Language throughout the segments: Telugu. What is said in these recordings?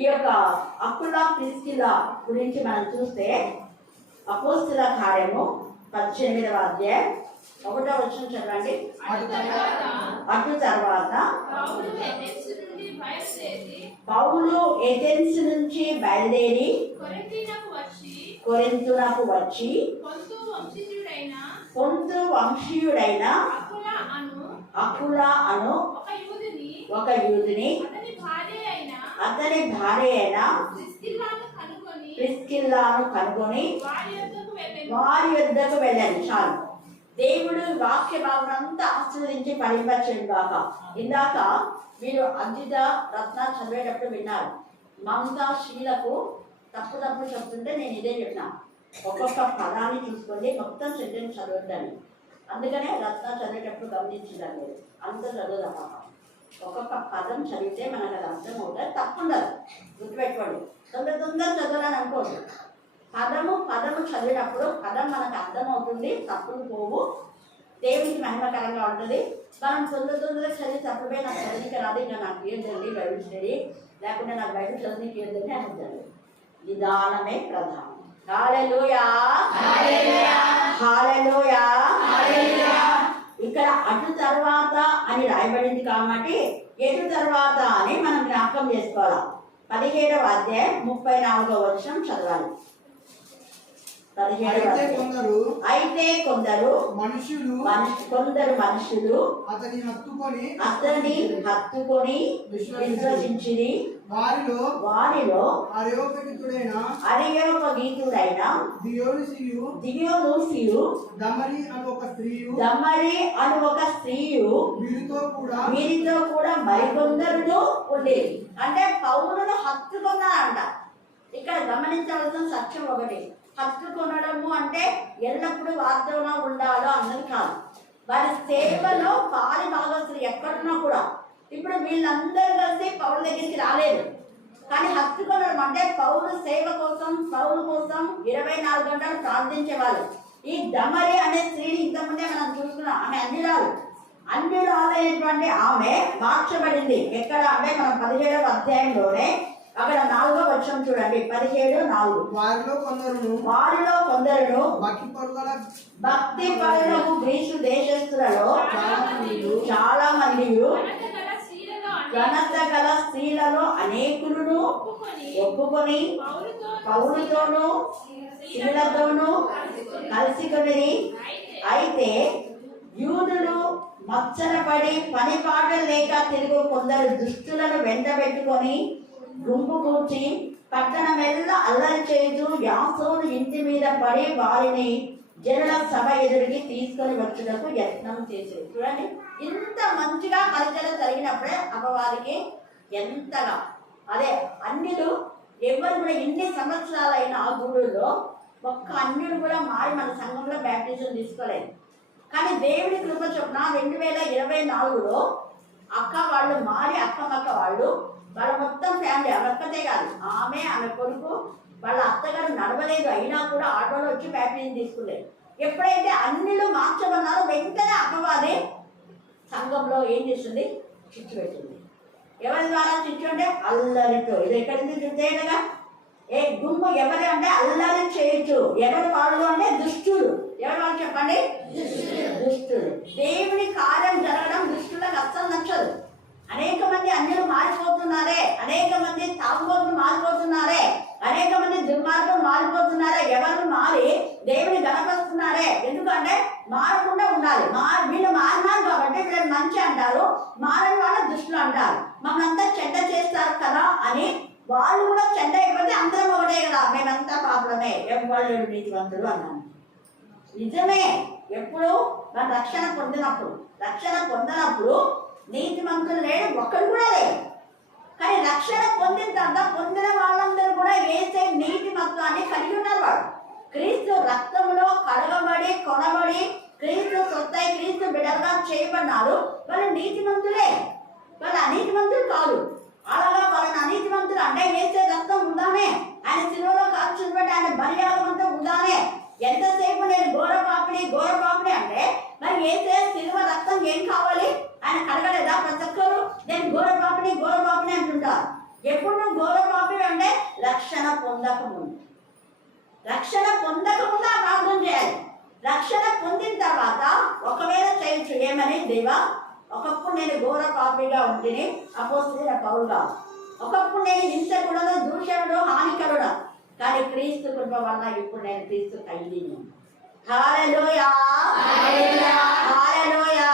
ఈ యొక్క అకుల ప్రిస్కిల్లా గురించి మనం చూస్తే అపోస్తుల కార్యము 18వ అధ్యాయం 1వ వచనం చదవండి. అటు తర్వాత పౌలు ఏథెన్స్ నుంచి బయలుదేరి కొరింథునకు వచ్చి పొంతు వంశీయుడైన అకుల అను ఒక యూదుని అతని భార్య అయిన ప్రిస్కిల్లాను కనుగొని వారి యొద్దకు వెళ్ళాను. చాలు. దేవుడు వాక్య భావన అంతా ఆశీర్వదించి ఫలింపచేయును గాక. ఇందాక మీరు అంజిత రత్న చదివేటప్పుడు విన్నారు. మమతా శీలకు తప్పు చెప్తుంటే నేను ఇదే చెప్పిన, ఒక్కొక్క పదాన్ని చూసుకోండి, మొత్తం సెంటెన్స్ చదవద్దని. అందుకనే రత్న చదివేటప్పుడు గమనించిందని మీరు అంత చదవదా పాప. ఒక్కొక్క పదం చదివితే మనకు అది అర్థం అవుతుంది, తప్పు ఉండదు. గుర్తుపెట్టుకోండి. తొందర చదవాలని అనుకోండి. పదము చదివినప్పుడు పదం మనకు అర్థమవుతుంది, తప్పులు పోవు, దేవునికి మహిమకరంగా ఉంటుంది. మనం తొందరగా చదివి తప్పుడే నాకు చదివిక రాదు, ఇంకా నాకు ఏదండి బైబిల్ స్టడీ, లేకుంటే నాకు బైబిల్ చదివికి ఏదండి అనుకుంటుంది. నిదానమే ప్రధానం. హల్లెలూయా, హల్లెలూయా. ఇక్కడ అటు తర్వాత అని రాయబడింది కాబట్టి ఎటు తర్వాత అని మనం జ్ఞాపకం చేసుకోవాలి. 17వ అధ్యాయం 34వ వచనం చదవాలి. అయితే కొందరు మనుషులు అతని హత్తుకొని విశ్వసించిరి. వారిలో అరియోపగీతుడైన దియోనుసియు దమరి అను ఒక స్త్రీయు వీరితో కూడా మరికొందరు ఉండేది. అంటే పౌరులు హత్తుకున్నారంట. ఇక్కడ గమనించవలసిన సత్యం ఒకటి, హత్తుకొనడము అంటే ఎల్లప్పుడూ వార్తలో ఉండాలో అన్నది కాదు. వారి సేవలో పాలి భాగస్తులు ఎక్కడున్నా కూడా. ఇప్పుడు వీళ్ళందరూ కలిసి పౌరు దగ్గరికి రాలేదు, కానీ హత్తుకొనడం అంటే పౌరు సేవ కోసం, పౌరు కోసం 24 గంటలు ప్రార్థించేవాళ్ళు. ఈ దమరి అనే స్త్రీని ఇంతకుముందే మనం చూసుకున్నాం. ఆమె అన్యురాలైనటువంటి ఆమె మార్చబడింది. ఎక్కడ అంటే మనం 17వ అధ్యాయంలోనే అక్కడ 4వ వచనం చూడండి. 17:4 వారిలో కొందరును భక్తి పరులకు గ్రీసు దేశస్తులలో చాలా మంది ఘనత గల స్త్రీలలో అనేకులను ఒప్పుకొని పౌరుతోనూ స్త్రీలతోనూ కలిసికొని, అయితే యూదులు మచ్చనపడి పని పాటలు లేక తిరుగు కొందరు దుష్టులను వెంటబెట్టుకొని గుంపు కూర్చి పట్టణమెల్లా అల్లరి చేస్తూ యాసోను ఇంటి మీద పడి వారిని జనుల సభ ఎదురికి తీసుకొని వచ్చుటకు యత్నం చేసేది. చూడండి, ఇంత మంచిగా పరిచయం జరిగినప్పుడే అపవాదికి ఎంతగా అదే అన్యులు ఎవరు కూడా ఎన్ని సంవత్సరాలైన ఆ గూడుల్లో ఒక్క అన్యుడు కూడా మారి మన సంఘంలో బ్యాప్టిజం తీసుకోలేదు. కానీ దేవుడి కృప చొప్పున 2024లో అక్క వాళ్ళు మారి అక్కమక్క వాళ్ళు వాళ్ళ మొత్తం ఫ్యామిలీ, అక్కతే కాదు, ఆమె కొడుకు వాళ్ళ అత్తగారు నడవలేదు, అయినా కూడా ఆటోలో వచ్చి బ్యాప్టిజం తీసుకులేదు. ఎప్పుడైతే అన్నిలు మార్చమన్నారో వెంటనే అపవాది సంఘంలో ఏం చేస్తుంది? చిచ్చు పెట్టింది. ఎవరి ద్వారా చిచ్చు అంటే అల్లరితో. ఇది ఎక్కడి నుంచి చూసేయగా ఏ గుంపు ఎవరు అంటే అల్లరి చేయొచ్చు. ఎవరు వాళ్ళు అంటే దుష్టులు. ఎవరు వాళ్ళు చెప్పండి? దుష్టులు. దేవుని కార్యం జరగడం దుష్టులకు అస్సలు నచ్చదు. అనేక మంది అన్యులు మారిపోతున్నారే, అనేక మంది తాగుబోతులు మారిపోతున్నారే, అనేక మంది దుర్మార్గులు మారిపోతున్నారే. ఎవరు మారి దేవుని గణపరుస్తున్నారే. ఎందుకంటే మారకుండా ఉండాలి. వీళ్ళు మారినారు కాబట్టి వీళ్ళు మంచి అంటారు, మారని వాళ్ళు దుష్టులు అంటారు. మమ్మల్ని చెడ్డ చేస్తారు కదా అని వాళ్ళు కూడా చెడ్డ అయిపోతే అందరం ఒకటే కదా, మేమంతా పాపలమే, ఎవరు నీతివంతులు అన్నాను. నిజమే. ఎప్పుడు మన రక్షణ పొందినప్పుడు నీతిమంతులు లేడు, ఒక్కడు కూడా లేడు. కానీ రక్షణ పొందిన తర్వాత పొందిన వాళ్ళందరూ కూడా వేసే నీతిమత్వాన్ని కలిగి ఉన్నారు. వాడు క్రీస్తు రక్తంలో కడగబడి కొనబడి క్రీస్తు సొత్తై క్రీస్తు బిడ్డలుగా చేయబడినారు. వాళ్ళు నీతిమంతులే, వాళ్ళు అనీతిమంతులు కాదు. అలాగా వాళ్ళని అనీతిమంతులు అంటే వేసే రక్తం ఉందానే, ఆయన శిలువలో కాల్చుని బట్టి ఆయన బలియాగం అంతా ఉందానే. ఎంతసేపు నేను ఘోర పాపిని అంటే మరి వేసే శిలువ రక్తం ఏం కావాలి? ఆయన కడగలేదా? ప్రతి ఒక్కరు నేను ఘోర పాపిని అంటుంటారు. ఎప్పుడు నువ్వు ఘోర పాపి అంటే రక్షణ పొందకముందు. రక్షణ పొందకముందు ఆ ప్రార్థన చేయాలి. రక్షణ పొందిన తర్వాత ఒకవేళ చేయొచ్చు ఏమని, దేవా ఒకప్పుడు నేను ఘోర పాపిగా ఉంటేనే అపోస్తలుడైన పౌలుగా, ఒకప్పుడు నేను హింసకుడను, దూషణుడు, హానికరుడు, కానీ క్రీస్తు కృప వల్ల ఇప్పుడు నేను క్రీస్తు ఖైదీని. హల్లెలూయా, హల్లెలూయా.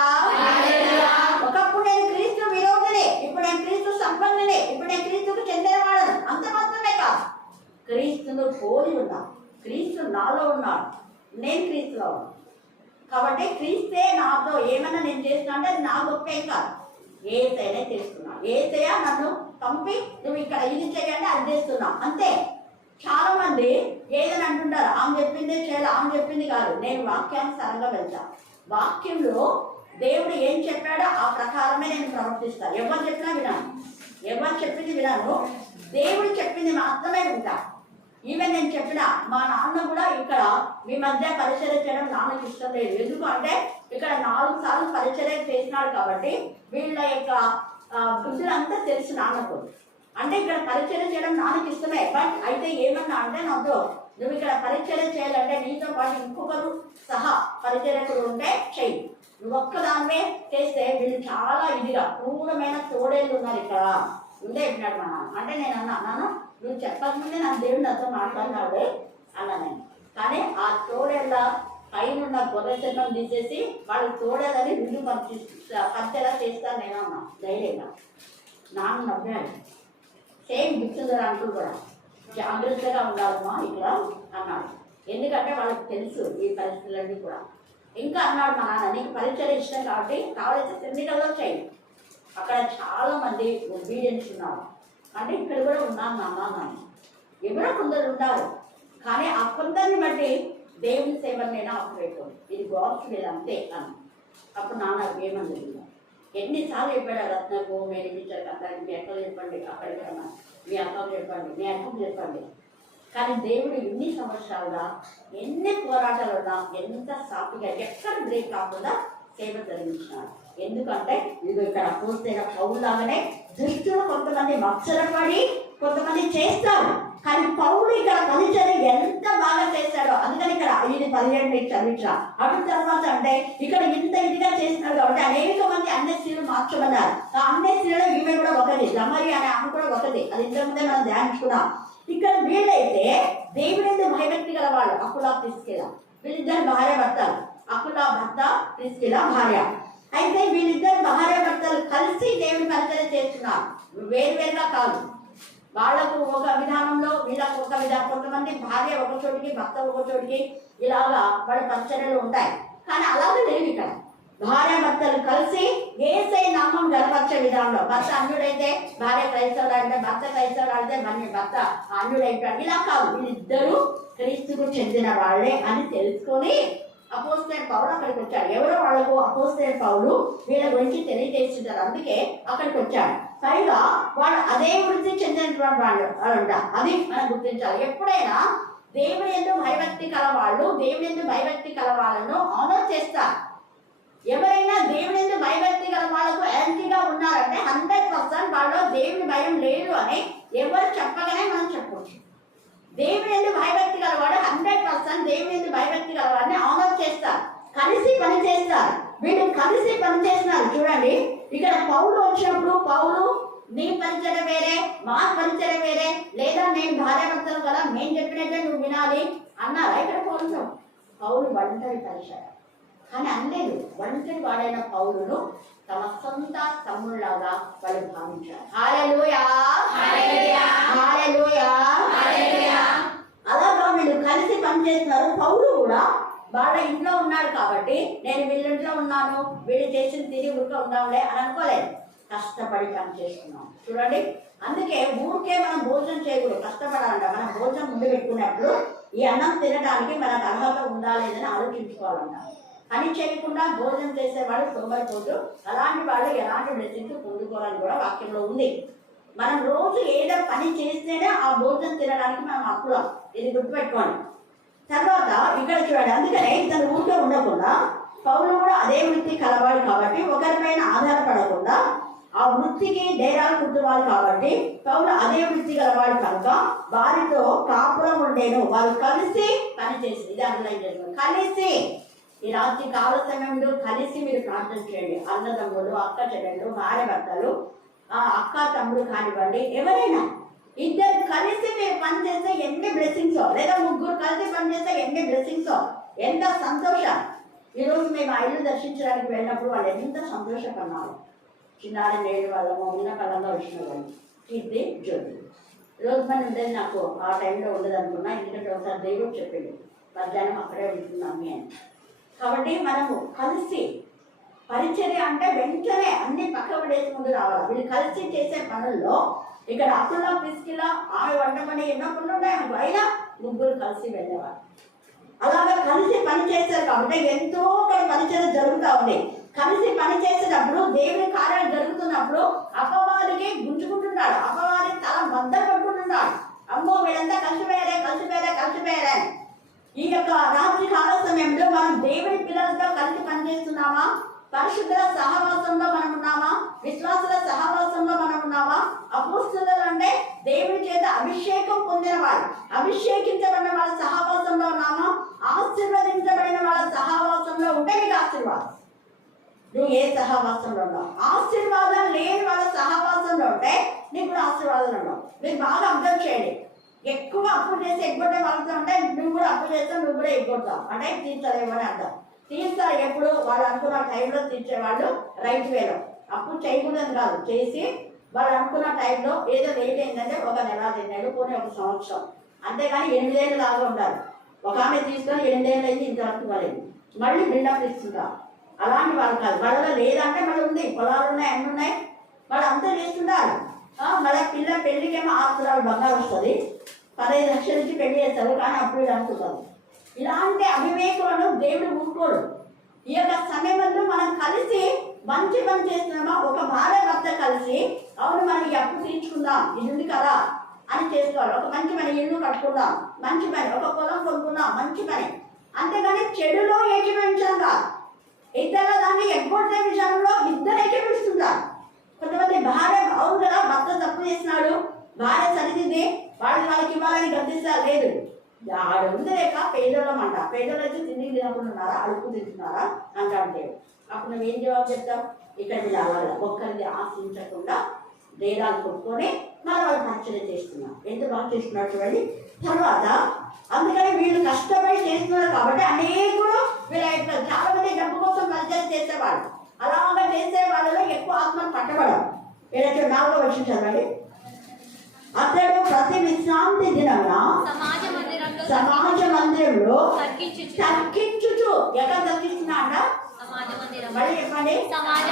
ఒకప్పుడు నేను క్రీస్తు విరోధిని, ఇప్పుడు నేను క్రీస్తు సంబంధిని, ఇప్పుడు నేను క్రీస్తుకు చెందినవాడను. అంత మాత్రమే కాదు, క్రీస్తును పోలి ఉన్నాను, క్రీస్తు నాలో ఉన్నాడు, నేను క్రీస్తులో ఉన్నాను. కాబట్టి క్రీస్తే నాతో ఏమైనా నేను చేస్తున్నా అంటే అది నా గొప్పేం కాదు, ఏసైనా చేస్తున్నాను. ఏసయ్య నన్ను పంపి నువ్వు ఇక్కడ ఇది చేయండి అది చేస్తున్నావు అంతే. చాలా మంది ఏదని అంటుంటారు, ఆమె చెప్పిందే చేయాలి, ఆమె చెప్పింది కాదు. నేను వాక్యానుసారంగా వెళ్తాను. వాక్యంలో దేవుడు ఏం చెప్పాడో ఆ ప్రకారమే నేను ప్రవర్తిస్తాను. ఎవరు చెప్పినా వినాను, ఎవరు చెప్పింది వినాను, దేవుడు చెప్పింది మాత్రమే వింటాను. ఈవెన్ నేను చెప్పిన మా నాన్న కూడా ఇక్కడ మీ మధ్య పరిచర్య చేయడం నాన్నకి ఇష్టం లేదు. ఎందుకు అంటే ఇక్కడ 4 సార్లు పరిచర్య చేసినాడు కాబట్టి వీళ్ళ యొక్క బుద్ధులంతా తెలుసు నాన్నకు. అంటే ఇక్కడ పరిచర్య చేయడం నాన్నకి ఇష్టమే. బట్ అయితే ఏమన్నా అంటే నాతో నువ్వు ఇక్కడ పరిచర్య చేయాలంటే నీతో పాటు ఇంకొకరు సహా పరిచర్యకుడు ఉంటే చెయ్యి, నువ్వు ఒక్కదానివే చేస్తే వీళ్ళు చాలా ఇదిగా క్రూరమైన తోడేళ్ళు ఉన్నారు ఇక్కడ ఉండే చెప్పినాడు మా నాన్న. అంటే నేను అన్నాను నువ్వు చెప్పకముందే నాకు దేవుడు నాతో మాట్లాడినాడే అన్నా నేను. కానీ ఆ తోడేళ్ళ పైన గొర్రె చర్మం తీసేసి వాళ్ళు తోడేదని విల్లు పరిచేలా చేస్తాను నేను అన్నా ధైర్యంగా. నాన్న నవ్వాడు. సేమ్ గిఫ్ట్స్ అంటూ కూడా జాగ్రత్తగా ఉండాలమ్మా ఇక్కడ అన్నాడు. ఎందుకంటే వాళ్ళకి తెలుసు ఈ పరిస్థితులన్నీ కూడా. ఇంకా అన్నాడు మా నాన్న, నీకు పరిచయం ఇష్టం కాబట్టి కావాల్సిన ఎన్నికల్లో చేయి. అక్కడ చాలా మంది ఒబీడియన్స్ ఉన్నారు. అంటే ఇక్కడ కూడా ఉన్నాను నాన్న, ఎవరో కొందరు ఉన్నారు. కానీ ఆ కొందరిని బట్టి దేవుని సేవలు నేను ఆపరేటోడు, ఇది గోడ్స్ లేదు అంతే అని. అప్పుడు నాన్న ఏమని ఎన్నిసార్లు చెప్పాడు రత్నకు, మీరు ఇచ్చారు అందరికి, మీ అక్కలు చెప్పండి, అక్కడికి అన్నా మీ అక్కలు చెప్పండి, మీ అక్కకు చెప్పండి. కానీ దేవుడు ఇన్ని సంవత్సరాలుగా ఎన్ని పోరాటాలు ఉన్నా ఎంత సాఫీగా ఎక్కడ బ్రేక్ కాకుండా సేవ జరిగించినాడు. ఎందుకంటే ఇది ఇక్కడ పూర్తయిన పౌరులాగానే దృష్టిలో కొంతమంది మత్సరపడి కొంతమంది చేస్తారు. కానీ పౌరుడు ఇక్కడ పరిచయం ఎంత బాగా చేశాడో అందుకని ఇక్కడ 5:17 చదివించా. అటు తర్వాత అంటే ఇక్కడ ఇంత ఇదిగా చేసినాడు కాబట్టి అనేక మంది అన్ని స్త్రీలు మార్చమన్నారు. ఆ అన్ని స్త్రీలో ఈమె కూడా ఒకటి, రమరి అనే ఆమె కూడా ఒకటి. అది ఇంతకుముందే మనం ధ్యానించుకున్నాం. ఇక్కడ వీళ్ళైతే దేవుడు ఎందుకు భయభక్తి గల వాళ్ళు, అకులా ప్రిస్కిలా వీళ్ళిద్దరు భార్య భర్తలు. అకులా భర్త, ప్రిస్కిలా భార్య. అయితే వీళ్ళిద్దరు భార్య భర్తలు కలిసి దేవుని పరిచయం చేస్తున్నారు, వేరువేరుగా కాదు. వాళ్ళకు ఒక విధానంలో వీళ్ళకు ఒక విధానం. కొంతమంది భార్య ఒక చోటికి భర్త ఒక చోటికి ఇలాగా వాళ్ళ పరిచర్యలు ఉంటాయి. కానీ అలాగే లేవు ఇక్కడ. భార్య భర్తలు కలిసి యేసే నామం గర్వపరిచే విధానంలో, భర్త అన్యుడైతే భార్య క్రైస్తవుడు అంటే, భర్త క్రైస్తవుడు అంటే భర్త అన్యుడైపోయాడు. ఇలా కాదు, వీళ్ళిద్దరూ క్రీస్తుకు చెందిన వాళ్ళే అని తెలుసుకొని అపోస్తలుడైన పౌలు అక్కడికి వచ్చాడు. ఎవరో వాళ్ళకు అపోస్తలుడైన పౌలు వీళ్ళ గురించి తెలియజేస్తుంటారు, అందుకే అక్కడికి వచ్చాడు. పైగా వాళ్ళు అదే వృత్తి చెందినటువంటి వాళ్ళు అంట. అది మనం గుర్తించాలి. ఎప్పుడైనా దేవుని యందు భయభక్తి కలవాళ్ళు దేవుని యందు భయభక్తి కలవాళ్ళను ఆనర్ చేస్తారు. ఎవరైనా దేవుని యందు భయభక్తి గల వాళ్ళకు యాంటీగా ఉన్నారంటే 100% వాళ్ళు దేవుని భయం లేదు అని ఎవరు చెప్పగానే మనం చెప్పవచ్చు. దేవుని యందు భయభక్తి గలవాడు 100% దేవుని యందు భయభక్తి గలవాడిని ఆనర్ చేస్తారు, కలిసి పని చేస్తారు. వీళ్ళు కలిసి పని చేస్తున్నారు. చూడండి ఇక్కడ పౌలు వచ్చినప్పుడు పౌలు నీ పరిచయం వేరే, మా పరిచయం వేరే, లేదా నేను భార్య భర్తలు కదా మేము చెప్పినట్టే నువ్వు వినాలి అన్నారా? ఇక్కడ పౌలు ఒంటరి పరిచయం. కానీ అనలేదు, ఒంటరి వాడైన పౌలును తమ సొంత తమ్ముళ్లాగా వాళ్ళు భావించారు. హల్లెలూయా, హల్లెలూయా. అలాగా వీళ్ళు కలిసి పనిచేస్తున్నారు. పౌలు కూడా వాళ్ళ ఇంట్లో ఉన్నాడు కాబట్టి నేను వీళ్ళింట్లో ఉన్నాను, వీళ్ళు చేసిన తిరిగి ఊరికే ఉందాంలే అని అనుకోలేదు. కష్టపడి పని చేసుకున్నాం. చూడండి, అందుకే ఊరికే మనం భోజనం చేయకూడదు, కష్టపడాలంట. మనం భోజనం ముందు పెట్టుకున్నప్పుడు ఈ అన్నం తినడానికి మనకు అర్హత ఉందా లేదని ఆలోచించుకోవాలంట. పని చేయకుండా భోజనం చేసేవాళ్ళు సోమరిపోతూ, అలాంటి వాళ్ళు ఎలాంటి బ్లెస్సింగ్స్ పొందుకోవాలని కూడా వాక్యంలో ఉంది. మనం రోజు ఏదో పని చేస్తేనే ఆ భోజనం తినడానికి మనం హక్కులం, ఇది గుర్తుపెట్టుకోండి. తర్వాత ఇక్కడ చూడండి, అందుకనే ఇతను ఊరికే ఉండకుండా పౌలు కూడా అదే వృత్తి కలవాడు కాబట్టి ఒకరిపైన ఆధారపడకుండా ఆ వృత్తికి డేరాలు కుట్టువారు కాబట్టి పౌలు అదే వృత్తి గలవాడు కనుక వారితో కాపురం ఉండేను. వాళ్ళు కలిసి పనిచేసి, ఇది అండర్లైన్ చేస్తున్నారు, కలిసి. ఈ రాత్రి కాల సమయంలో కలిసి మీరు ప్రార్థన చేయండి. అన్నదమ్ములు, అక్క చెల్లెళ్ళు, భార్య భర్తలు, అక్క తమ్ముడు కానివ్వండి, ఎవరైనా ఇద్దరు కలిసి మీరు పనిచేస్తే ఎన్ని బ్లెస్సింగ్స్, లేదా ముగ్గురు కలిసి పనిచేస్తే ఎన్ని బ్లెస్సింగ్స్, ఎంత సంతోషం. ఈరోజు మేము ఆ ఇల్లు దర్శించడానికి వెళ్ళినప్పుడు వాళ్ళు ఎంత సంతోషపడినారు. చిన్నారి నేడు వాళ్ళము ఉన్న కాలంలో వచ్చిన వాళ్ళు కీర్తి జ్యోతి. ఈరోజు మనం ఉండేది నాకు ఆ టైంలో ఉండదు అనుకున్నా, ఎందుకంటే ఒకసారి దేవుడు చెప్పిండు మధ్యాహ్నం అక్కడే ఉంటున్నాము అని. కాబట్టి మనము కలిసి పరిచర్య అంటే వెంటనే అన్ని పక్క పడేసి ముందు రావాలి. వీళ్ళు కలిసి చేసే పనుల్లో ఇక్కడ అప్పుల్లో పిసికిలా ఆమె వంట పని ఎన్నో పనులు ఉన్నాయి, అయినా ముగ్గురు కలిసి వెళ్ళేవారు. అలాగే కలిసి పని చేస్తారు కాబట్టి ఎంతో పరిచర్య జరుగుతూ ఉంది. కలిసి పని చేసేటప్పుడు దేవుని కార్యాలు జరుగుతున్నప్పుడు అపవాదికి గుంజుకుంటున్నాడు, అపవాది తల బద్దలు పట్టుకుంటున్నాడు. అమ్మో వీళ్ళంతా కలిసిపోయారే. ఈ యొక్క రాత్రి కాల సమయంలో మనం దేవుని పిల్లలతో కలిసి పనిచేస్తున్నామా? పరిశుద్ధుల సహవాసంలో మనం ఉన్నామా? విశ్వాసుల సహవాసంలో మనం ఉన్నామా? అపోస్తలులు అంటే దేవుని చేత అభిషేకం పొందిన వారు, అభిషేకించబడిన వాళ్ళ సహవాసంలో ఉన్నామా? ఆశీర్వదించబడిన వాళ్ళ సహవాసంలో ఉంటే నీకు ఆశీర్వాదం. నువ్వు ఏ సహవాసంలో ఉన్నావు? ఆశీర్వాదం లేని వాళ్ళ సహవాసంలో ఉంటే నీకు కూడా ఆశీర్వాదం ఉండవు. మీరు బాగా అర్థం చేయండి. ఎక్కువ అప్పు చేసి ఎగ్గొట్టే వాళ్ళతో ఉంటే నువ్వు కూడా అప్పు చేస్తావు, నువ్వు కూడా ఎగ్గొడతావు అంటే తీర్చలేవు అని అర్థం. తీర్చాలి ఎప్పుడు? వాళ్ళు అనుకున్న టైంలో తీర్చేవాళ్ళు రైట్ వేలో. అప్పు చేయకూడదు కాదు, చేసి వాళ్ళు అనుకున్న టైంలో ఏదో లేట్ అయిందంటే 1 నెల 2 నెలలు పోనీ 1 సంవత్సరం, అంతేగాని 8 ఏళ్ళు లాగా ఉండాలి. ఒక ఆమె తీసుకొని 8 ఏళ్ళు అయింది ఇంతవరకు వాళ్ళేది మళ్ళీ బిల్డప్ ఇస్తుంటారు. అలాంటి వాళ్ళు కాదు. వాళ్ళలో లేదంటే మళ్ళీ ఉంది, పొలాలు ఉన్నాయి, అన్నీ ఉన్నాయి, వాళ్ళు అంతా చేస్తుంటారు. మళ్ళీ పిల్ల పెళ్ళికేమో 6 తులాలు బంగారం వస్తుంది, 15 లక్షల నుంచి పెళ్లి చేస్తారు, కానీ అప్పుడు అనుకుంటారు. ఇలాంటి అవివేకులను దేవుడు ఊరుకోడు. ఈ యొక్క సమయంలో మనం కలిసి మంచి పని చేస్తున్నామా? ఒక భార్య భర్త కలిసి అవును మనం ఈ అప్పు తీర్చుకుందాం, ఇది ఉంది కదా అని చేసుకోవాలి. ఒక మంచి పని, ఇల్లు కట్టుకుందాం, మంచి పని, ఒక పొలం కొనుక్కుందాం, మంచి పని. అంతేగాని చెడులో ఏకీభవించడం కాదు. ఇతరుల దాన్ని ఎగ్గొట్టే విషయంలో ఇద్దరు ఏకీభవిస్తుంటారు. కొంతమంది భార్య అవును కదా భర్త తప్పు చేసినాడు, భార్య సరిదిద్ది వాళ్ళకి ఇవ్వాలని గర్తిస్తారు. లేదు, ఆడు ఉంది లేక పేదోళ్ళం అంట. పేదోళ్ళు అయితే తిండి తినకుండా ఉన్నారా, అడుపు తింటున్నారా అంటే అప్పుడు నువ్వేం జవాబు చెప్తావు? ఇక్కడ మీరు అలాగా ఒక్కరిది ఆశించకుండా డేరాలు కొట్టుకొని మన వాళ్ళు పరిచయం చేస్తున్నారు. ఎంత బాగా చేస్తున్నారు చూడండి. తర్వాత అందుకని వీళ్ళు కష్టపడి చేస్తున్నారు కాబట్టి అనేకులు వీళ్ళ చాలా మంది డబ్బు కోసం పరిచయం చేసేవాళ్ళు. అలాగా చేసే వాళ్ళలో ఎక్కువ ఆత్మను పట్టబడవు. ఏదైతే 4వ వచనం చదవండి. అతడు ప్రతి విశ్రాంతి దినమున సమాజ మందిరంలో తగ్గించుచు, ఎక్కడ తగ్గిస్తున్నా అంట? మళ్ళీ చెప్పండి. సమాజ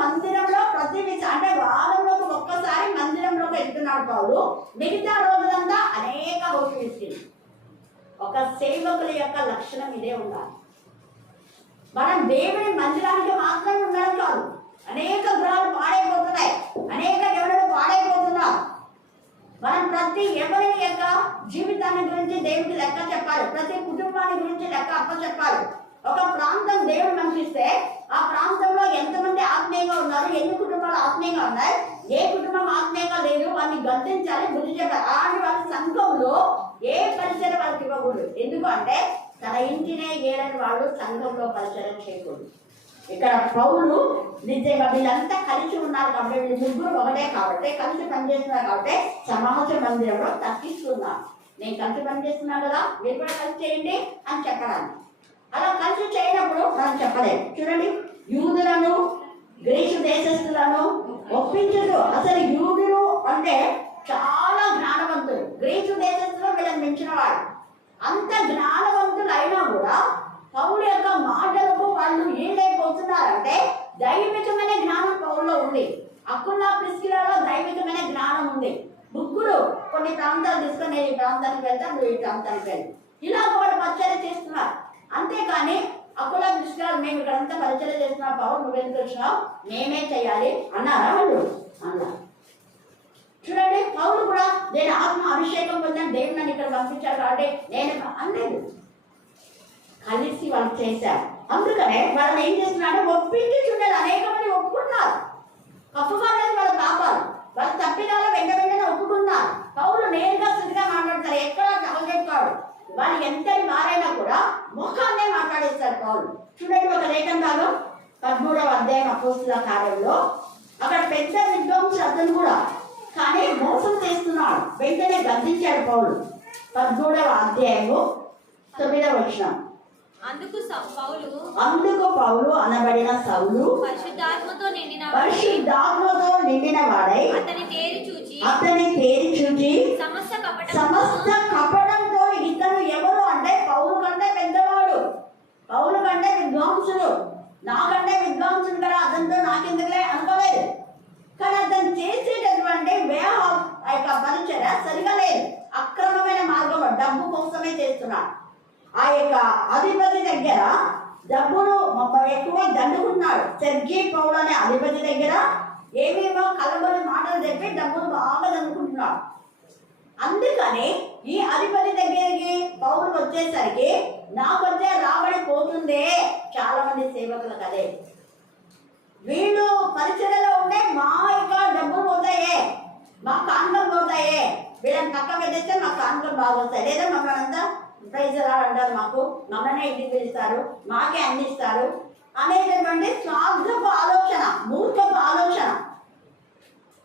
మందిరంలో ప్రతి అంటే వారంలోకి ఒక్కసారి మందిరంలోకి వెళ్తున్నాడు పౌలు. మిగతా రోజులంతా అనేక హోటల్స్. ఒక సేవకుల యొక్క లక్షణం ఇదే ఉండాలి. మనం దేవుని మందిరానికి మాత్రమే ఉండడం కాదు. అనేక గృహాలు పాడైపోతున్నాయి, అనేక ఎవరు పాడైపోతున్నారు. మనం ప్రతి ఎవరి యొక్క జీవితాన్ని గురించి దేవుడికి లెక్క చెప్పాలి. ప్రతి కుటుంబాన్ని గురించి లెక్క అప్పచెప్పాలి. ఒక ప్రాంతం దేవుడు మనకిస్తే ఆ ప్రాంతంలో ఎంతమంది ఆత్మీయంగా ఉన్నారు, ఎన్ని కుటుంబాలు ఆత్మీయంగా ఉన్నాయి, ఏ కుటుంబం ఆత్మీయంగా లేదు, వాళ్ళని గర్తించాలి, బుద్ధి చెప్పాలి. అలాంటి వాళ్ళ సంఘంలో ఏ పరిచయం వాళ్ళకి ఇవ్వకూడదు. ఎందుకంటే తన ఇంటినే ఏడని వాళ్ళు సంఘంలో పరిచయం చేయకూడదు. ఇక్కడ పౌలు నిజంగా వీళ్ళంతా కలిసి ఉన్నారు కాబట్టి, వీళ్ళు ముగ్గురు ఒకటే కాబట్టి, కలిసి పనిచేస్తున్నారు కాబట్టి సమాజ మందిరంలో తగ్గిస్తున్నారు. నేను కలిసి పనిచేస్తున్నాను కదా, మీరు కూడా కలిసి చేయండి అని చెప్పడానికి. అలా కలిసి చేయనప్పుడు మనం చెప్పలేదు. చూడండి, యూదులను గ్రీసు దేశస్తులను ఒప్పించదు. అసలు యూదులు అంటే చాలా జ్ఞానవంతులు, గ్రీసు దేశస్తులు వీళ్ళని మించిన వాడు. అంత జ్ఞానవంతులు అయినా కూడా పౌలు యొక్క మాటలకు వాళ్ళు ఏదైపోతున్నారంటే దైవికమైన జ్ఞానం పౌల్లో ఉంది. అకుల్లా ప్రిస్కిలాలో దైవికమైన జ్ఞానం ఉంది. ముగ్గురు కొన్ని ప్రాంతాలు తీసుకొని నేను ఈ ప్రాంతానికి వెళ్తాను, నువ్వు ఈ ప్రాంతానికి వెళ్తాను, ఇలా వాళ్ళు పరిచయం చేస్తున్నారు. అంతేకాని అకుల్లా ప్రిస్కిలాలు మేము ఇక్కడంతా పరిచయం చేస్తున్నాం, పౌలు నువ్వు ఎందుకు వచ్చినావు, మేమే చేయాలి అన్నారా వాళ్ళు? అన్నారు. చూడండి, పౌలు కూడా నేను ఆత్మ అభిషేకం పొందాను, దేవుడు నన్ను ఇక్కడ పంపించాడు కాబట్టి నేను అనలేదు. కలిసి వాళ్ళు చేశారు. అందుకనే వాళ్ళని ఏం చేస్తున్నారంటే ఒప్పించుచుండేది. అనేక మంది ఒప్పుకున్నారు, ఒప్పుకోలేదు వాళ్ళ పాపాలు, వాళ్ళ తప్పిదాలు వెంటనే ఒప్పుకున్నారు. పౌలు నేరుగా శుద్ధిగా మాట్లాడతారు, ఎక్కడ చెప్పాడు. వాళ్ళు ఎంతటి వారైనా కూడా ముఖాన్నే మాట్లాడేస్తారు పౌలు. చూడండి ఒక లేఖనాలు 13వ అధ్యాయం అపోస్తుల కార్యంలో, అక్కడ పెద్ద విద్వాంసులు అతను కూడా, కానీ మోసం చేస్తున్నాడు. వెంటనే గద్దించాడు పౌలు. 13వ అధ్యాయము 9వ వచనం. అందుకు పౌలు అనబడిన సౌలు పరిశుద్ధాత్మతో నిండిన వాడై అతని తేరి చూచి సమస్త కపటంతో, ఇతను ఎవరు అంటే పౌలు కంటే పెద్దవాడు, పౌలు కంటే విద్వాంసుడు, నాకంటే విద్వాంసుడు కదా, అతనితో నాకెందుకులే అనుకోలేదు. కానీ అతను చేసేటటువంటి వే ఆఫ్ ఆ యొక్క పరిచర్య సరిగా లేదు. అక్రమమైన మార్గం, డబ్బు కోసమే చేస్తున్నాడు. ఆ యొక్క అధిపతి దగ్గర డబ్బును ఎక్కువ దండుకున్నాడు. సెర్గీ పౌలు అనే అధిపతి దగ్గర ఏమేమో కలబడి మాటలు చెప్పి డబ్బును బాగా దండుకుంటున్నాడు. అందుకని ఈ అధిపతి దగ్గరికి పౌలు వచ్చేసరికి నాకు వచ్చే రాబడి పోతుందే. చాలా మంది సేవకులకు అదే, వీళ్ళు పరిచర్యలో ఉంటే మా యొక్క డబ్బులు పోతాయే, మా కానుకలు పోతాయే, వీళ్ళని పక్క పెట్టేస్తే మా కానుకలు బాగా వస్తాయి, లేదా మమ్మల్ని అంతా ప్రైజరా అంటారు, మమ్మల్నే ఇంటికి పిలుస్తారు, మాకే అందిస్తారు అనేటటువంటి స్వార్థపు ఆలోచన, మూర్ఖపు ఆలోచన.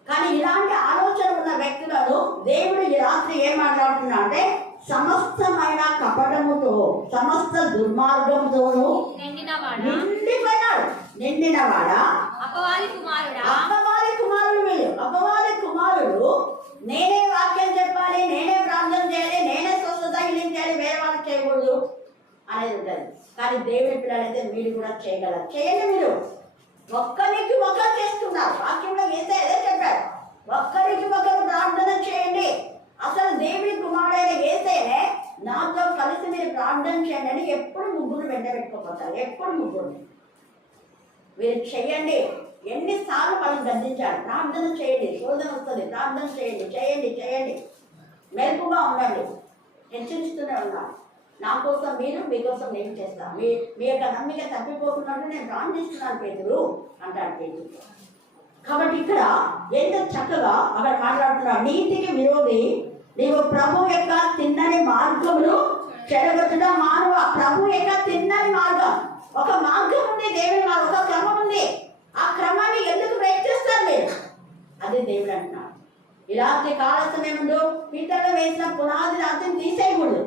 కానీ ఇలాంటి ఆలోచన ఉన్న వ్యక్తులను దేవుడు ఈ రాత్రి ఏం మాట్లాడుతున్నా అంటే, సమస్తమైన కపటముతో, సమస్త దుర్మార్గంతోనూ నిండినవాడా అపవాది కుమారుడు. వీళ్ళు అపవాది కుమారుడు. నేనే వాక్యం చెప్పాలి, నేనే ప్రార్థన చేయాలి, నేనే స్వస్థత హీలింగ్ చేయాలి, వేరే వాళ్ళకి చేయకూడదు అనేది ఉంటుంది. కానీ దేవుడి పిల్లలైతే మీరు కూడా చేయగలరు. చేయండి. మీరు ఒక్కరికి ఒకరు చేస్తున్నారు. వాక్యంలో వేసే అదే చెప్పాడు, ఒక్కరికి ఒకరు ప్రార్థన చేయండి. అసలు దేవుడి కుమారుడైన వేసేనే నాతో కలిసి మీరు ప్రార్థన చేయండి అని ఎప్పుడు ముగ్గురు వెంట పెట్టుకోపోతారు. ఎప్పుడు ముగ్గురు మీరు చెయ్యండి. ఎన్నిసార్లు వాళ్ళని గద్దించాడు, ప్రార్థన చేయండి, శోధన వస్తుంది, ప్రార్థన చేయండి, చేయండి చేయండి, మెరుపుగా ఉండండి, హెచ్చరిస్తూనే ఉన్నాను. నా కోసం మీరు, మీకోసం నేను చేస్తాను, మీ యొక్క నమ్మిక తప్పిపోతున్నట్టు నేను ప్రార్థిస్తున్నాను పేతురు అంటాడు పేతురు. కాబట్టి ఇక్కడ ఎంత చక్కగా అక్కడ మాట్లాడుతున్నాడు. నీతికి విరోధి నీవు ప్రభు యొక్క తిన్నని మార్గములు చెడగొట్టుట మానవ. ప్రభు యొక్క తిన్నని మార్గం, ఒక మార్గం ఉంది, దేవుని మార్గం, ఒక క్రమం ఉంది. ఆ క్రమాన్ని ఎందుకు బ్రేక్ చేస్తారు మీరు? అదే దేవుడు అంటున్నాడు. ఇలాంటి కాల సమయంలో పీటర్లో వేసిన పునాది రాత్రిని తీసేయకూడదు.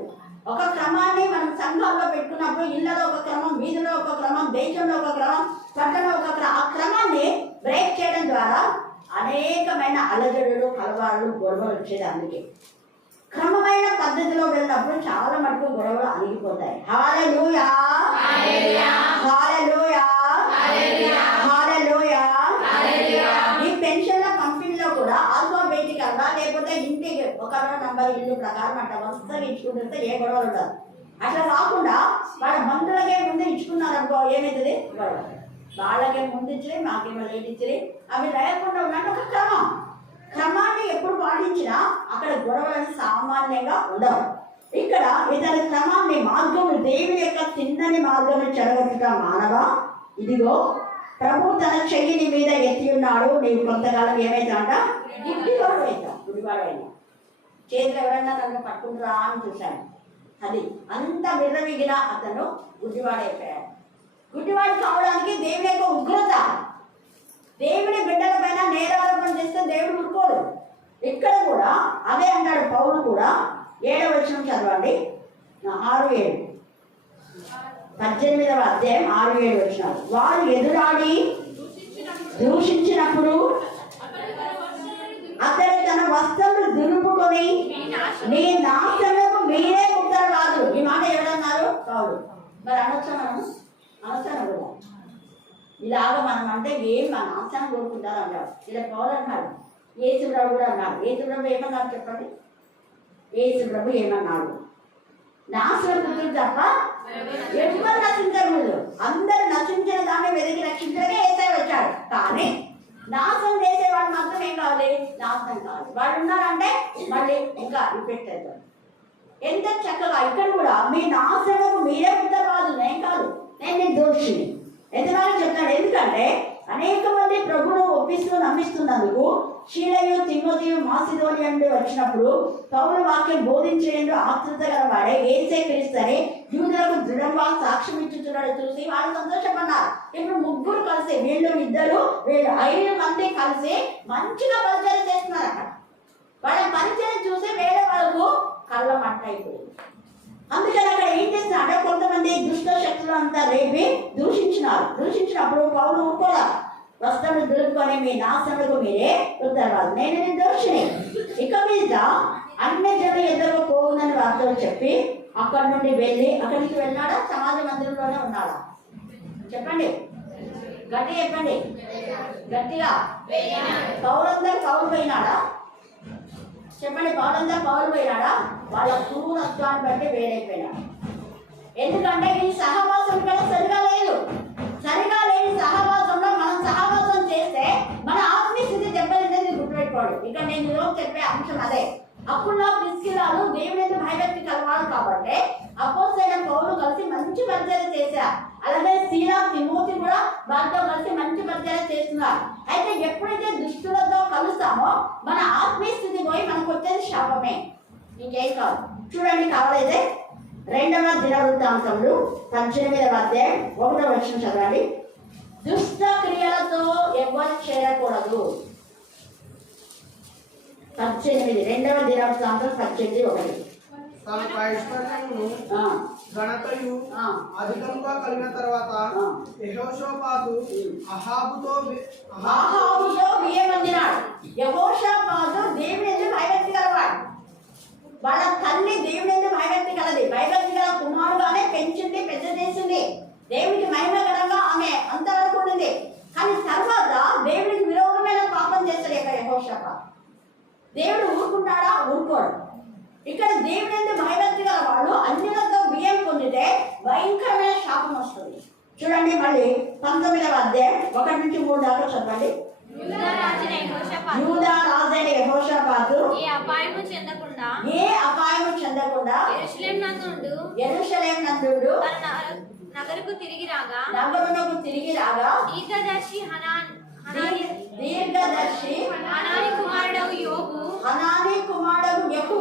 ఒక క్రమాన్ని మనం సంఘాల్లో పెట్టుకున్నప్పుడు ఇళ్లలో ఒక క్రమం, వీధిలో ఒక క్రమం, దేశంలో ఒక క్రమం, పట్టణంలో ఒక క్రమం, ఆ క్రమాన్ని బ్రేక్ చేయడం ద్వారా అనేకమైన అలజడులు, కలవాళ్ళు, గొడవలు వచ్చేది. అందుకే క్రమమైన పద్ధతిలో వెళ్ళినప్పుడు చాలా మటుకు గొడవలు అణిగిపోతాయి. హల్లెలూయా, హల్లెలూయా, హల్లెలూయా. ఈ పెన్షన్ల పంపిణీలో కూడా ఆల్ఫాబెటికల్ గా, లేకపోతే ఇంటికి ఒక నంబర్ ఇల్లు ప్రకారం అట్లా వరుసగా ఇచ్చుకుంటే ఏ గొడవలు ఉండదు. అట్లా కాకుండా వాళ్ళ బంధువులకే ముందు ఇచ్చుకున్నారు అనుకో, ఏమవుతుంది? గొడవ. వాళ్ళకే ముందు ఇచ్చి మాకేమో లేట్ ఇచ్చి అవి లేకుండా ఉన్నట్టు ఒక క్రమం. క్రమాన్ని ఎప్పుడు పాటించినా అక్కడ గొడవలని సామాన్యంగా ఉండవు. ఇక్కడ ఇతని క్రమాన్ని, మార్గము, దేవుని యొక్క తిన్నని మార్గము చెడగొట్టుట మానవ. ఇదిగో ప్రభు తన చెయ్యిని మీద ఎత్తి ఉన్నాడు, నీవు కొంతకాలం ఏమైతావంట? గుడ్డివాడు అవుతావు. గుడివాడు అయినా చేతులు ఎవరన్నా నన్ను పట్టుకుంటురా అని చూశాను. అది అంత విర్రవిగిన అతను గుడ్డివాడైపోయాడు. గుడ్డివాడు కావడానికి దేవుని యొక్క ఉగ్రత. దేవుడి బిడ్డల పైన నేరారోపణ చేస్తే దేవుడు ఊరుకోడు. ఇక్కడ కూడా అదే అంటాడు పౌలు కూడా. 7వ వచనం చదవండి, 6-7, 18వ అధ్యాయం 6-7 వచనాలు. వారు ఎదురాడి దూషించినప్పుడు అతడు తన వస్త్రములు దులుపుకొని నీ నాశనకు మీరే ముట్టరు రాదు. ఈ మాట ఎవరన్నారు? పౌలు. మరి అనవసరం కూడా ఇలాగ మనం అంటే ఏం మన నాశనం కోరుకుంటారు అంటారు. ఇలా పౌలు అన్నాడు, యేసుప్రభు కూడా అన్నాడు. యేసుప్రభు ఏమన్నారు చెప్పండి? యేసుప్రభు ఏమన్నాడు? నాశనం పుట్టుడు తప్ప ఎవ్వరు నశించకూడదు. అందరూ నశించిన దాన్ని వెతికి రక్షించడమే యేసయ్య వచ్చాడు. కానీ నాశనం చేసేవాడు మాత్రం ఏం కావాలి? నాశనం కావాలి. వాళ్ళు ఉన్నారంటే మళ్ళీ ఇంకా రిపీట్ అవుతారు. ఎంత చక్కగా ఇక్కడ కూడా మీ నాశనకు మీరే ఉంటారు కాదు, నేను కాదు. నేను నిర్దోషిని. ఎంతవరకు చెప్తాడు? ఎందుకంటే అనేక మంది ప్రభువును ఒప్పిస్తూ నమ్మిస్తున్నందుకు శీలయు తిమోతియు మాసిదోనియ నుండి వచ్చినప్పుడు పౌలు వాక్యం బోధించేందు ఆతృత గలవాడే యేసే క్రీస్తుని యూదులకు దృఢంగా సాక్ష్యం ఇచ్చుతున్నాడు చూసి వాళ్ళు సంతోషపడ్డారు. ఇప్పుడు ముగ్గురు కలిసి వీళ్ళు 5 మంది కలిసి మంచిగా పరిచయం చేస్తున్నారు. అక్కడ వాళ్ళ పరిచయం చూసి వేరే వాళ్ళకు కళ్ళ మంట అయిపోయింది. అందుకని అక్కడ ఏం చేస్తున్నారంటే కొంతమంది దుష్ట శక్తులు అంతా రేపి దూషించినప్పుడు పౌలు ఊరుకోరా, వస్త్రములు దులుపుకొని మీ నాశనకు మీరే ఉత్తరవాదు, నేను నిర్దోషిని, ఇక మీద అన్యజనుల ఎదురు పోవునని వార్తలు చెప్పి అక్కడి నుండి వెళ్ళి అక్కడికి వెళ్ళాడా? సమాజ మందిరంలోనే ఉన్నాడా? చెప్పండి, గట్టిగా చెప్పండి, గట్టిగా. పౌలు పోయినాడా? చెప్పండి, పౌలు పోయినాడా? వాళ్ళ క్రూరత్వాన్ని బట్టి వేరైపోయినాడు. ఎందుకంటే ఈ సహవాసం కూడా సరిగా లేని సహవాసంలో మనం సహవాసం చేస్తే మన ఆత్మీయ స్థితి దెబ్బతిందని గుర్తుపెట్టుకోడు. ఇక నేను ఈరోజు చెప్పే అంశం అదే. అప్పుడు ప్రిస్కిల్లాలు దేవుని భయభక్తి కలవాడు కాబట్టి అపోస్తలుడైన పౌలు కలిసి మంచి పరిచయం చేశారు. అలాగే సీలా తిమోతి కూడా వారితో కలిసి మంచి పరిచయం చేస్తున్నారు. అయితే ఎప్పుడైతే దుష్టులతో కలుస్తామో మన ఆత్మీయ స్థితి పోయి మనకు వచ్చేది శాపమే, ఇంకేం కాదు. చూడండి, కావాలైతే 2వ దినవృత్తాంతములు 18వ అధ్యాయం 1వ వచనం చదవండి. దుష్ట క్రియలతో ఎవరు చేరకూడదు. 18 2వ దినవృత్తాంతం 18:1. తన ఐశ్వర్యమును ఘనతయు అధికంగా కలిగిన తర్వాత యెహోషాపాతు అహాబుతో బియ్యమందినాడు. యెహోషాపాతు దేవుని యందు భయభక్తి గలవాడు. వాళ్ళ తల్లి దేవుని యందు భయభక్తి గలది. భయభక్తి గల కుమారుగానే పెంచింది, పెద్ద చేసింది. దేవునికి మహిమకరంగా ఆమె అంతవరకు ఉండింది. కానీ తర్వాత దేవునికి విరోధమైన పాపం చేస్తాడు ఇక్కడ యెహోషాపాతు. దేవుడు ఊరుకుంటాడా? ఊరుకోడు. ఇక్కడ దేవుని యందు భయభక్తి గల వాడు అన్యులతో బియ్యం పొందితే భయంకరమైన శాపం వస్తుంది. చూడండి, మళ్ళీ 19వ అధ్యాయం 1 నుంచి 3 దాకా చదవండి. యూదా రాజైన యెహోషాపాతు ఏ అపాయము చెందకుండా యెరూషలేము నందుండు తన నగరుకు తిరిగి రాగా దీర్ఘదర్శి హనాని కుమారుడగు యెహూ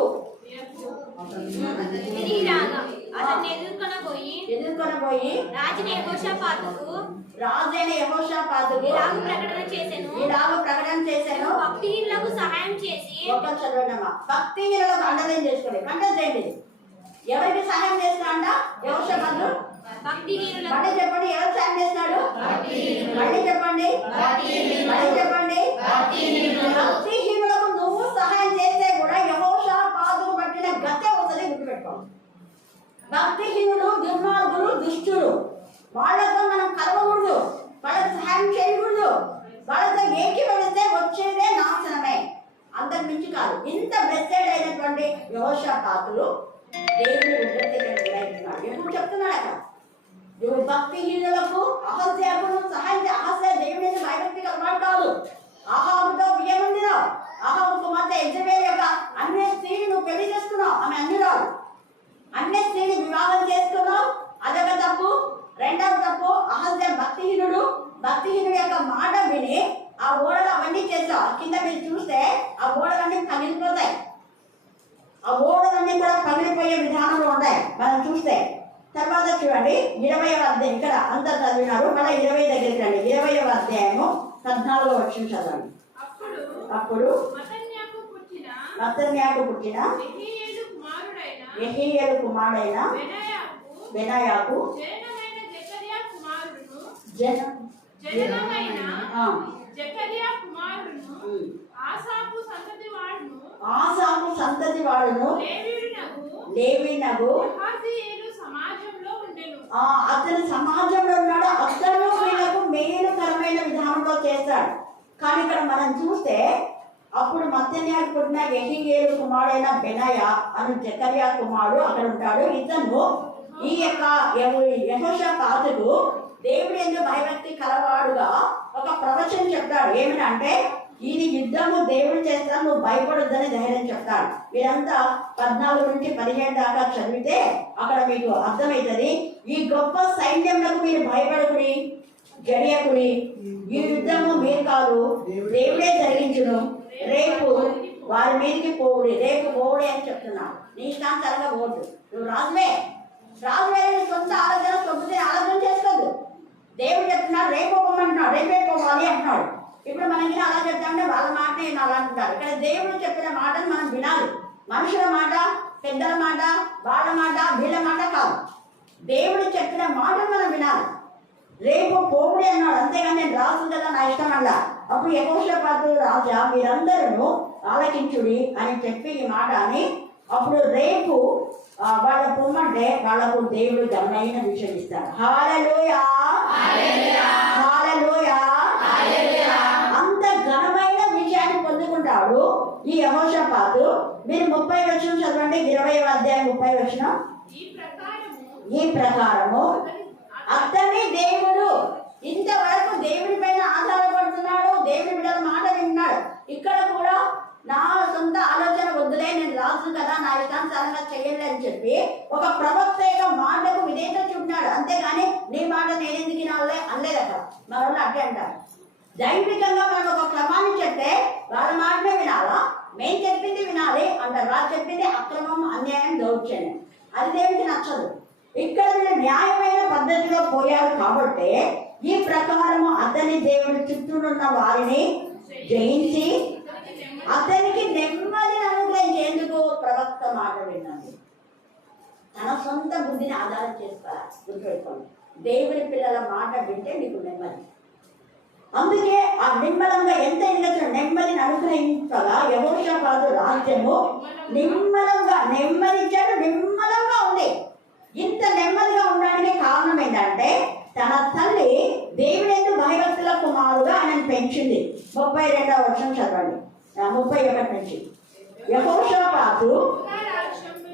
తిరిగి రాగా అతన్ని ఎదుర్కొనబోయి రాజైన యెహోషాపాతుకు ఇలాగ ప్రకటన చేశాను, భక్తిహీనులకు సహాయం చేసి. ఒక చదవనమ్మా, భక్తిహీనులకు అండర్లైన్ చేసుకోండి, కంటెస్ట్ చేయండి. ఎవరికి సహాయం చేస్తాడ? యెహోషాపాతు భక్తిహీనులకు. మళ్ళీ చెప్పండి, ఎవరు సహాయం చేస్తాడు? మళ్ళీ చెప్పండి, భక్తిహీనులకు నువ్వు సహాయం చేస్తే కూడా యెహోషాపాతు పట్టిన గతే వస్తుంది, గుర్తుపెట్టుకోండి. భక్తిహీనులు, దుర్మార్గులు, దుష్టులు, వాళ్ళతో మనం కలవకూడదు, వాళ్ళకి సహాయం చేయకూడదు. వాళ్ళతో ఏకీభవిస్తే వచ్చేదే నాశనమే, అంతకు మించి కాదు. ఇంత బ్లెస్సెడ్ అయినటువంటి యెహోషాపాతులు దేవుని ఉగ్రతకి గురైతున్నాడు. ఎప్పుడు చెప్తున్నాడు అక్కడ, నువ్వు భక్తిహీనులకు అహస్యాకును సహాయం అహస్య దేవుని భయభక్తి కలవాడు కాదు. అహాబుతో బియ్యమందినావు. అహాబు కుమార్తె యెజబెల్ యొక్క అన్య స్త్రీని నువ్వు పెళ్లి చేసుకున్నావు, ఆమె అన్యురాలు. అన్య స్త్రీని వివాహం చేసుకున్నావు, అదొక తప్పు. రెండవ తప్పు, అహస్య భక్తిహీనుడు యొక్క మాట విని ఆ ఓడలు అవన్నీ చేసావు. కింద మీరు చూస్తే ఆ ఓడలన్నీ పగిలిపోతాయి. ఆ ఓడలన్నీ కూడా పగిలిపోయే విధానంలో ఉన్నాయి మనం చూస్తే. తర్వాత చూడండి 20వ అధ్యాయం, ఇక్కడ అంతా చదివినారు, మళ్ళీ 20 దగ్గరికి రండి. 20వ అధ్యాయము 14వ వచనం చదవండి. అప్పుడు మత్తన్యాకు పుట్టిన యెహీయేలు కుమారుడైన బెనాయాకు ఆసాపు సంతతి వాడును లేవీనగు అతని సమాజంలో ఉన్నాడు. అతను వీళ్ళకు మేలుకరమైన విధానంలో చేస్తాడు. కానీ ఇక్కడ మనం చూస్తే అప్పుడు మత్తన్యాకు పుట్టిన యెహీయేలు కుమారుడైన బెనాయా అను జకర్యా కుమారుడు అక్కడ ఉంటాడు. ఇతను ఈ యొక్క యెహోషాపాతుకు దేవుడి యందు భయభక్తి కలవాడుగా ఒక ప్రవచనం చెప్తాడు. ఏమిటంటే ఇది యుద్ధ యుద్ధము దేవుడు చేస్తాను, నువ్వు భయపడొద్దని ధైర్యం చెప్తాడు. మీరంతా 14 నుంచి 15 దాకా చదివితే అక్కడ మీకు అర్థమవుతుంది. ఈ గొప్ప సైన్యములకు మీరు భయపడకుని జడియకుని, ఈ యుద్ధము మీరు కాదు, దేవుడే జరిగించును. రేపు వారి మీదకి పోవుడి, రేపు పోవుడి అని చెప్తున్నాడు. నీ ఇష్టానుసారంగా పోవద్దు. నువ్వు రాజువే నీ సొంత ఆలోచన సొంతనే ఆలోచన చేసుకోవద్దు. దేవుడు చెప్తున్నాడు రేపు పోమంటున్నాడు, రేపే పోవాలి అంటున్నాడు. ఇప్పుడు మనకి అలా చెప్తామంటే వాళ్ళ మాట నేను అలా అంటున్నారు. ఇక్కడ దేవుడు చెప్పిన మాటను మనం వినాలి. మనుషుల మాట, పెద్దల మాట, వాళ్ళ మాట, వీళ్ళ మాట కాదు. దేవుడు చెప్పిన మాటను మనం వినాలి. రేపు పోవుడి అన్నాడు, అంతేగాని నేను రాసు కదా నా ఇష్టం అలా. అప్పుడు యెహోషాపాతు రాజా మీరందరూ ఆలకించుడి అని చెప్పి ఈ మాట అని, అప్పుడు రేపు వాళ్ళ పొమ్మంటే వాళ్ళకు దేవుడు ఘనమైన విషయం ఇస్తాడు. హల్లెలూయా, హల్లెలూయా. అంత ఘనమైన విషయాన్ని పొందుకుంటాడు ఈ యెహోషాపాతు. మీరు 30 వచనం చదవండి, 20వ అధ్యాయం 30 వచనం. ఈ ప్రకారము అతని దేవుడు ఇంతవరకు దేవుడి పైన ఆధారపడుతున్నాడు, దేవుడి బిడ్డల మాట విన్నాడు. ఇక్కడ కూడా నా సొంత ఆలోచన వద్దులే, నేను రాజు కదా నా ఇష్టానుసారంగా చెయ్యలే అని చెప్పి ఒక ప్రవక్త యొక్క మాటకు విధేయత చూపినాడు. అంతేగాని నీ మాట నేనెందుకు వినాలే అనలేదు. అక్కడ మన వాళ్ళు అట్టే అంటారు. దైవికంగా మనం ఒక క్రమాన్ని చెప్తే వాళ్ళ మాటనే వినాలా, మేము చెప్పింది వినాలి అంటారు. వాళ్ళు చెప్పింది అక్రమం, అన్యాయం, దౌర్జన్యం. అది దేవుడికి నచ్చదు. ఇక్కడ మీరు న్యాయమైన పద్ధతిలో పోయారు కాబట్టి ఈ ప్రకారము అతని దేవుడి చుట్టూనున్న వారిని జయించి అతనికి నెమ్మదిని అనుగ్రహించేందుకు ప్రవక్త మాట విన్నాడు. తన సొంత బుద్ధిని ఆధారం చేసుకోవాలి. గుర్తుపెట్టుకోండి, దేవుడి పిల్లల మాట వింటే నీకు నెమ్మది. అందుకే ఆ నిమ్మలంగా ఎంత నెమ్మదిని అనుగ్రహించగా యెహోషాపాతు రాజ్యము నెమ్మదించాడు, నిమ్మలంగా ఉంది. ఇంత నెమ్మదిగా ఉండడానికి కారణం ఏంటంటే తన తల్లి దేవుడెందు భయభక్తుల కుమారుగా ఆయన పెంచింది. 32వ వచనం చదవండి, 31 నుంచి. యెహోషాపాతు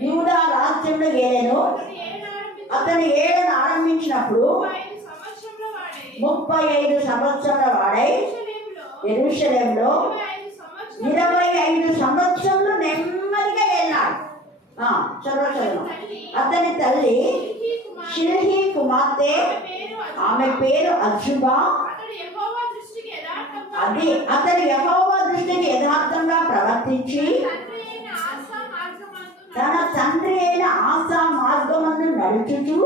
యూదా రాజ్యంలో ఏలెను. అతను ఏలును ఆరంభించినప్పుడు 35 సంవత్సరాల వాడై యెరూషలేములో 25 సంవత్సరాలు నెమ్మదిగా వెళ్ళాడు. చదువు. అతని తల్లి షిల్హీ కుమార్తె, ఆమె పేరు అజుబా. అతని యెహోవా దృష్టికి యథార్థంగా ప్రవర్తించి తన తండ్రి అయిన ఆసా మార్గమందు నడుచుచూ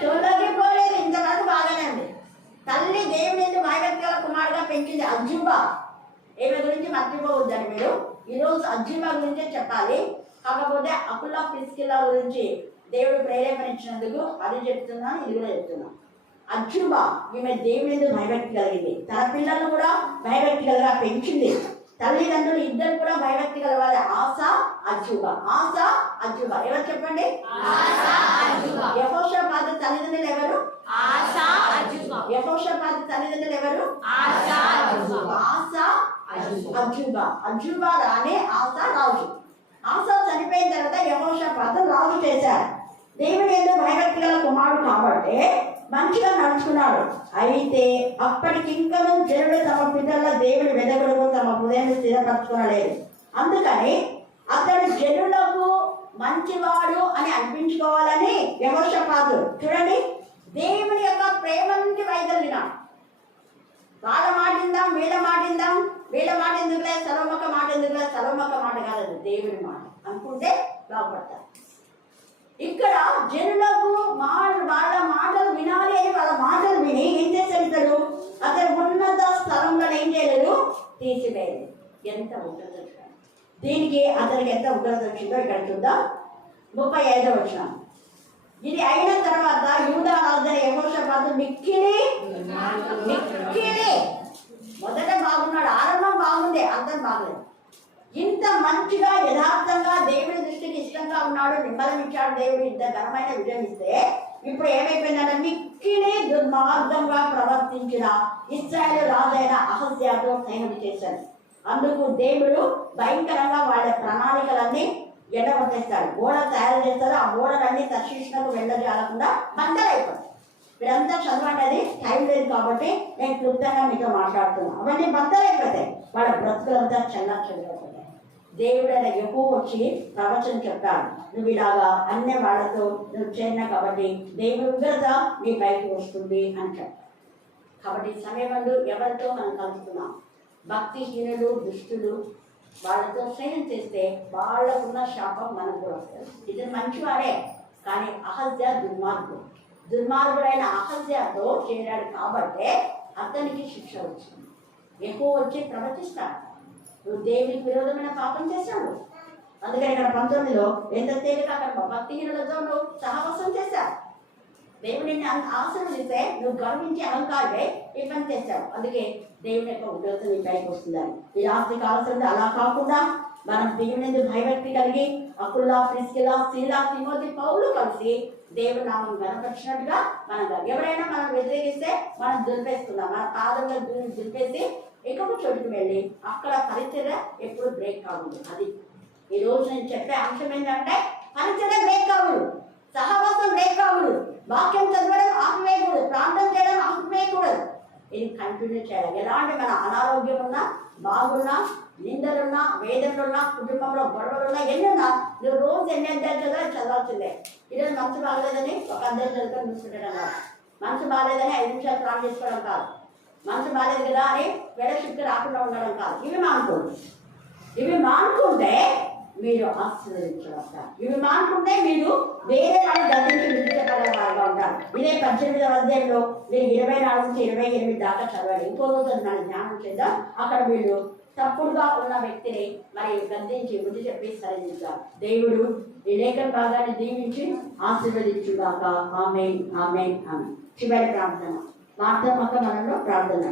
తొలగిపోలేదు. ఇంతవరకు బాగానే ఉంది. తల్లి దేవుని భయభక్తుల కుమారుగా పెంచింది అజుబా. ఈమె గురించి మర్చిపోవద్దని మీరు ఈరోజు అజుబా గురించే చెప్పాలి. కాకపోతే అకుల్లా ప్రిస్కిల్లా గురించి దేవుడు ప్రేరేపణించినందుకు అది చెప్తున్నాను, ఇది కూడా చెప్తున్నాను. అజుబా ఈమె దేవుని భయభక్తి కలిగింది. తన పిల్లలను కూడా భయభక్తి కలిగా పెంచింది. తల్లిదండ్రులు ఇద్దరు కూడా భయభక్తి కలవాలి. ఆసా అజుబా, ఆసా అజుబా. ఎవరు చెప్పండి? యెహోషాపాతు తల్లిదండ్రులు ఎవరు? యెహోషాపాతు తల్లిదండ్రులు ఎవరు? ఆసా అజుబా. అజుబా రానే ఆసా రాజు. ఆసా చనిపోయిన తర్వాత యెహోషాపాతు రాజు చేశారు. దేవుని యందు భయభక్తి గల కుమారుడు కాబట్టి మంచిగా నడుచుకున్నాడు. అయితే అప్పటికింకను జనుడు తమ పితరుల దేవుని వెదకులకు తమ హృదయాన్ని స్థిరపరచుకోలేదు. అందుకని అతడు జనులకు మంచివాడు అని అనిపించుకోవాలని యెహోషాపాతు చూడండి దేవుని యొక్క ప్రేమ నుంచి వైదొలిగినాడు. వాళ్ళ మాటిందాం, వీళ్ళ మాటిందాం, వీళ్ళ మాట ఎందుకులే, సర్వమొక్క మాట ఎందుకులే, సర్వమొక్క మాట కాదు దేవుని మాట అనుకుంటే బాగుపడతారు. ఇక్కడ జనులకు వాళ్ళ మాటలు వినాలి అని వాళ్ళ మాటలు విని ఏం చేశాడు ఇతడు? అతను ఉన్నత స్థలంలో ఏం చేయలేదు, తీసివేయలేదు. ఎంత ఉగ్రత వచ్చిందో దీనికి, అతనికి ఎంత ఉగ్రత వచ్చిందో ఇక్కడ చూద్దాం. 35వ వచనం. ఇది అయిన తర్వాత యూదా రాజైన యెహోషాపాతు మిక్కిలి మొదట బాగున్నాడు, ఆరంభం బాగుంది, అర్థం బాగలేదు. ఇంత మంచిగా యథార్థంగా దేవుడి దృష్టికి ఇష్టంగా ఉన్నాడు, నిమ్మలం ఇచ్చాడు దేవుడు, ఇంత ఘనమైన విజయం ఇస్తే ఇప్పుడు ఏమైపోయిందంటే మిక్కిలి దుర్మార్గంగా ప్రవర్తించిన ఇశ్రాయేలు రాజైన అహజ్యాతో స్నేహం చేశాడు. అందుకు దేవుడు భయంకరంగా వాళ్ళ ప్రణాళికలన్నీ ఎడగొట్టేస్తాడు. గోడ తయారు చేస్తారు, ఆ గోడలన్నీ తర్షీషునకు వెళ్ళజాలకుండా బందరైపోతాయి. ఇదంతా చదవడానికి టైం లేదు కాబట్టి నేను క్లుప్తంగా మీతో మాట్లాడుతున్నాను. అవన్నీ బద్దలైపోతాయి, వాళ్ళ బ్రతుకులంతా చెల్లిపోతాయి. దేవుడైన యెహోవా వచ్చి ప్రవచనం చెప్తాడు, నువ్వు ఇలాగా అన్ని వాళ్ళతో నువ్వు చేరినా కాబట్టి దేవుని ఉగ్రత నీ పైకి వస్తుంది అని చెప్తాడు. కాబట్టి సమయంలో ఎవరితో మనం కలుస్తున్నాం? భక్తిహీనులు, దుష్టులు, వాళ్ళతో స్నేహం చేస్తే వాళ్ళకున్న శాపం మనకు కూడా వస్తుంది. ఇతను మంచివాడే, కానీ అహజ్యా దుర్మార్గుడైన అహజ్యాతో చేరాడు కాబట్టి అతనికి శిక్ష వచ్చింది. ఎక్కువ వచ్చి ప్రవర్తిస్తాడు, నువ్వు దేవునికి విరోధమైన పాపం చేశాడు. అందుకని ఇక్కడ 19లో ఎంత తేలిక అక్కడ భక్తిహీనులతో నువ్వు సహవాసం చేశావు. దేవుడిని ఆశీర్వదిస్తే నువ్వు గర్వించి అహంకారమే ఈ పని చేశావు. అందుకే దేవుని యొక్క ఉగ్రత నీ పైకి వస్తుందని. ఈ ఆస్తికి ఆలోచన అలా కాకుండా మనం దేవుని భయభక్తి కలిగి అకుల్లా, ప్రిస్కిల్లా, సీలా, తిమోతి, పౌలు కలిసి దేవుని నామం కనపరిచినట్టుగా మనం ఎవరైనా మనం వ్యతిరేకిస్తే మనం దులిపేస్తున్నాం. మన పాదంలో దులిపేసి ఇంకొక చోటుకు వెళ్ళి అక్కడ పరిచర్య ఎప్పుడు బ్రేక్ కావద్దు. అది ఈరోజు నేను చెప్పే అంశం ఏంటంటే పరిచర్య బ్రేక్ కావద్దు, సహవాసం బ్రేక్ కావద్దు, వాక్యం చదవడం ఆపివేయకూడదు, ప్రార్థన చేయడం ఆపివేయకూడదు. ఇది కంటిన్యూ చేయాలి. ఎలాంటి మన అనారోగ్యం ఉన్నా, బాగున్నా, నిందలున్నా, వేదనలున్నా, కుటుంబంలో గొడవలున్నా, ఎన్నున్నా నువ్వు రోజు ఎన్ని అధ్యాయాలు చదవాల్సిందే. ఈరోజు మనసు బాగలేదని ఒక అధ్యాయం చదువుకొని చూసుకుంటాం కాదు, మనసు బాగాలేదని 5 నిమిషాలు ప్రార్థన చేసుకోవడం కాదు, మనసు బాగాలేదు కదా అని శక్తి రాకుండా ఉండడం కాదు. ఇవి మానుకుంటే మీరు ఆశీర్వదించబడతారు. ఇవి మానుకుంటే మీరు వేరే వాళ్ళు గతించి విడిచిపెట్టగల వారుగా ఉంటారు. ఇదే 18వ అధ్యాయంలో మీరు 24 నుంచి 28 దాకా చదవాలి. ఇంకో రోజు మన జ్ఞానం చేద్దాం. అక్కడ వీళ్ళు తప్పుడుగా ఉన్న వ్యక్తిని మరి గద్దించి బుద్ధి చెప్పి సరిదిద్దారు. దేవుడు ఈ లేఖన భాగాన్ని దీవించి ఆశీర్వదించుగాక. ఆమేన్, ఆమేన్, ఆమేన్. చివరి ప్రార్థన, వార్తాత్మక మనలో ప్రార్థన.